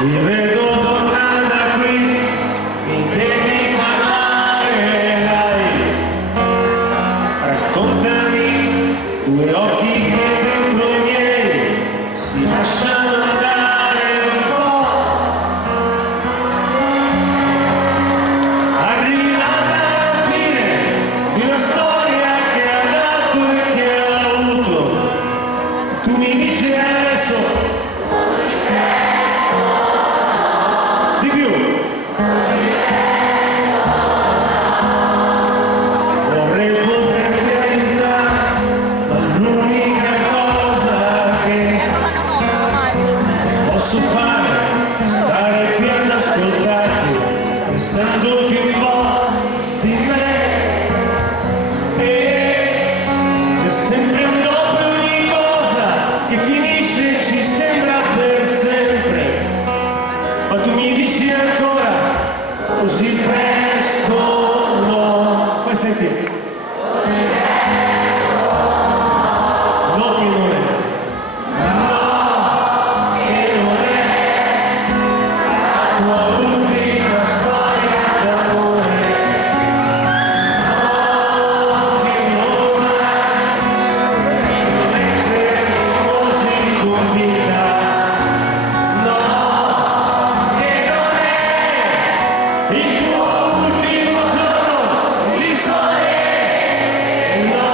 Ti vedo tornare da qui, mi devi parlare, dai. Raccontami, tuoi occhi che dentro i miei si lasciano andare un po'. Arrivata alla fine di una storia che ha dato e che ha avuto. Tu mi dici adesso di più. Vorrei poterti dare, ma l'unica cosa che posso fare è stare qui ad ascoltarti, restandoti un po' di me. E c'è sempre un dopo ogni cosa che finisce e ci sembra per sempre. Ma tu mi dici ancora così presto no. Poi senti. No che non è. No che non è la tua ultima storia d'amore. No che non essere così convinta. No che non è il tuo ultimo giorno di sole. No,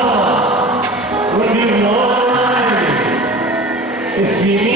non dirlo mai. E finire